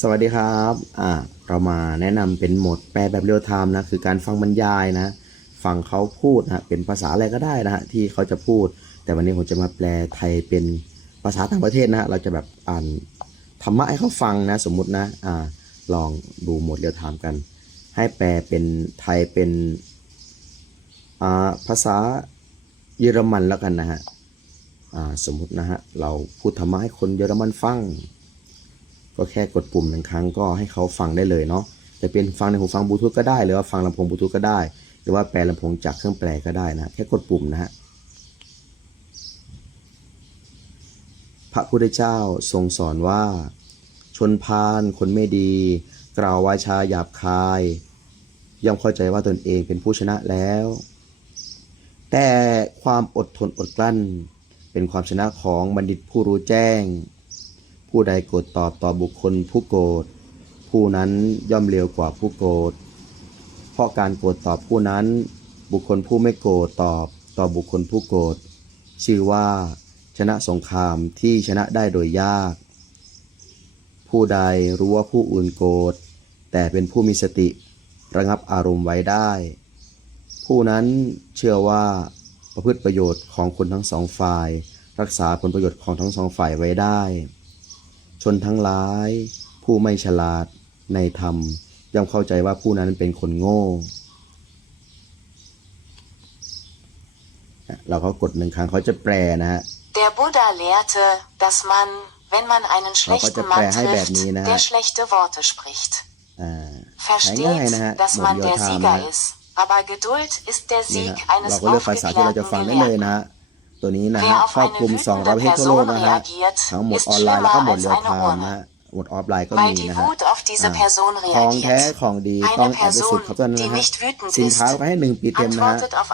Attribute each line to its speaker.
Speaker 1: สวัสดีครับ อ่า เรามาแนะนำเป็นโหมดแปลแบบเรียลไทม์นะ คือการฟังบรรยายนะ ฟังเขาพูดนะ เป็นภาษาอะไรก็ได้นะฮะ ที่เขาจะพูด แต่วันนี้ผมจะมาแปลไทยเป็นภาษาต่างประเทศนะฮะ เราจะแบบอ่านธรรมะให้เขาฟังนะ สมมุตินะ อ่า ลองดูโหมดเรียลไทม์กัน ให้แปลเป็นไทยเป็น อ่า ภาษาเยอรมันแล้วกันนะฮะ อ่า สมมุตินะฮะ เราพูดธรรมะให้คนเยอรมันฟัง ก็แค่กดปุ่มหนึ่งครั้งก็ให้เขาฟังได้เลยเนาะจะเป็นฟังในหูฟังบลูทูธก็ได้ หรือว่าฟังลำโพงบลูทูธก็ได้ หรือว่าแปลลำโพงจากเครื่องแปลก็ได้นะแค่กดปุ่มนะฮะพระพุทธเจ้าทรงสอนว่า ชนพาลคนไม่ดี กล่าววาชาหยาบคาย ย่อมเข้าใจว่าตนเองเป็นผู้ชนะแล้ว แต่ความอดทนอดกลั้น เป็นความชนะของบัณฑิตผู้รู้แจ้ง ผู้ใดโกรธตอบต่อบุคคลผู้โกรธผู้นั้นย่อมเร็วกว่าผู้โกรธเพราะการโกรธตอบผู้นั้น บุคคลผู้ไม่โกรธตอบต่อบุคคลผู้โกรธชื่อว่า ชนะสงครามที่ชนะได้โดยยาก ผู้ใดรู้ว่าผู้อื่นโกรธแต่เป็นผู้มีสติระงับอารมณ์ไว้ได้ ผู้นั้นเชื่อว่าประพฤติประโยชน์ของคนทั้งสองฝ่าย รักษาผลประโยชน์ของทั้งสองฝ่ายไว้ได้ ชนทั้งหลาย ผู้ไม่ฉลาดในธรรมย่อมเข้าใจว่าผู้นั้นเป็นคนโง่ เราก็กดหนึ่งครั้งเขาจะแปลนะฮะ
Speaker 2: Der Buddha lehrte, dass man, wenn man einen schlechten Mann
Speaker 1: Leute,
Speaker 2: trifft,
Speaker 1: Bad Nina.
Speaker 2: der schlechte Worte spricht.
Speaker 1: อ่า
Speaker 2: Versteht,
Speaker 1: Nein, nein,
Speaker 2: dass
Speaker 1: nein,
Speaker 2: man
Speaker 1: Modial
Speaker 2: der
Speaker 1: Time,
Speaker 2: Sieger
Speaker 1: nein.
Speaker 2: ist. Aber Geduld ist der
Speaker 1: นี่
Speaker 2: Sieg
Speaker 1: ฮะ
Speaker 2: eines
Speaker 1: เราก็เลือกภาษาที่เราจะฟัง
Speaker 2: aufgeklärten
Speaker 1: ได้เลยนะ
Speaker 2: Gelehrten.
Speaker 1: ฮะตัวนี้นะ
Speaker 2: Wer
Speaker 1: ฮะ
Speaker 2: auf
Speaker 1: ครอบ
Speaker 2: eine
Speaker 1: คลุม200ประเทศ
Speaker 2: wütende
Speaker 1: ทั่วโลก
Speaker 2: Person
Speaker 1: นะฮะ
Speaker 2: reagiert,
Speaker 1: ทั้งหมด
Speaker 2: ist
Speaker 1: ออนไลน์แล้วก็หมด
Speaker 2: schlimmer
Speaker 1: เรียล
Speaker 2: als
Speaker 1: ไท
Speaker 2: eine
Speaker 1: ม์นะ
Speaker 2: Urne.
Speaker 1: ฮะหมดออฟไลน์ก็
Speaker 2: Weil
Speaker 1: มี
Speaker 2: die
Speaker 1: นะฮะ
Speaker 2: Wut auf diese
Speaker 1: อ่า
Speaker 2: Person
Speaker 1: ของแท้
Speaker 2: reagiert.
Speaker 1: ของดีต้อง
Speaker 2: Eine
Speaker 1: แอบไปสุด
Speaker 2: Person,
Speaker 1: ครับท่านนะ
Speaker 2: die
Speaker 1: ฮะ
Speaker 2: nicht wütend
Speaker 1: สินค้า
Speaker 2: ist,
Speaker 1: ก็ให้หนึ่งปีเต็มนะฮะ
Speaker 2: antwortet auf